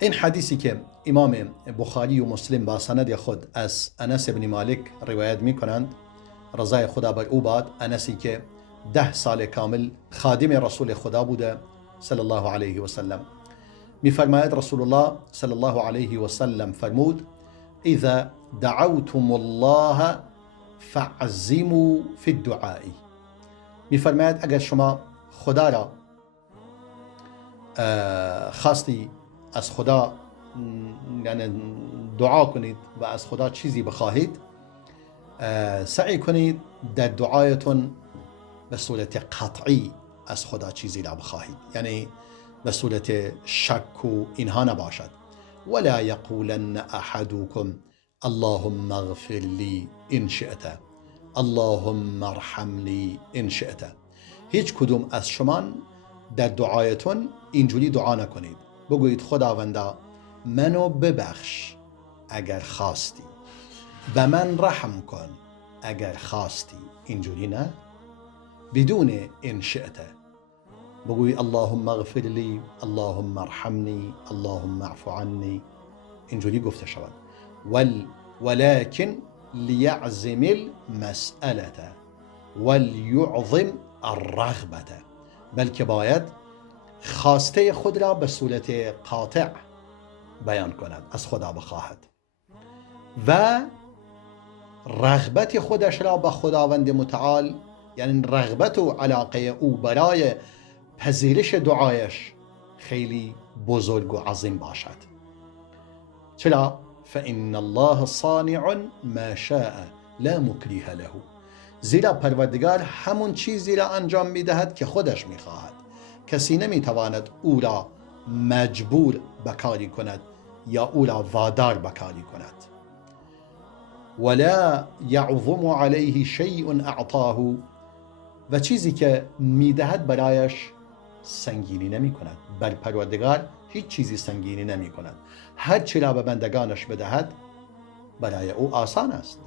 این حدیثی که امام بخاری و مسلم با سند خود از انس بن مالک روایت می کنند، رضای خدا بر او باد، انسی که 10 سال کامل خادم رسول خدا بوده صلی الله علیه و سلم، می فرماید رسول الله صلی الله علیه و سلم فرمود: اذا دعوتم الله فعزموا فی الدعاء. می فرماید اگر شما خدا را خواستی از خدا یعنی دعا کنید و از خدا چیزی بخواهید، سعی کنید در دعایتون به صورت قطعی از خدا چیزی را بخواهید، یعنی به صورت شک و اینها نباشد. ولا یقولن احدکم اللهم اغفر لی ان شئت اللهم ارحمنی ان شئت. هیچ کدوم از شما در دعایتون اینجوری دعا نکنید، بگویید خداوندا منو ببخش اگر خواستی، به من رحم کن اگر خواستی. اینجوری نه، بدون ان شئت بگوی اللهم اغفر لی اللهم ارحمنی اللهم اعف عنی، اینجوری گفته شود. ولكن لیعزم المسألة ولیعظم الرغبة، بلکه باید خواسته خود را به صورت قاطع بیان کند، از خدا بخواهد و رغبت خودش را به خداوند متعال، یعنی رغبت و علاقه او برای پذیرش دعایش خیلی بزرگ و عظیم باشد. چرا؟ فإن الله صانع ما شاء لا مکره له، زیرا پروردگار همون چیزی را انجام میدهد که خودش میخواهد، کسی نمیتواند او را مجبور به کاری کند یا او را وادار به کاری کند. ولا یعظم علیه شیء اعطاه، و چیزی که میدهد برایش سنگینی نمی کند. بر پروردگار هیچ چیزی سنگینی نمی کند، هر چی را به بندگانش بدهد برای او آسان است.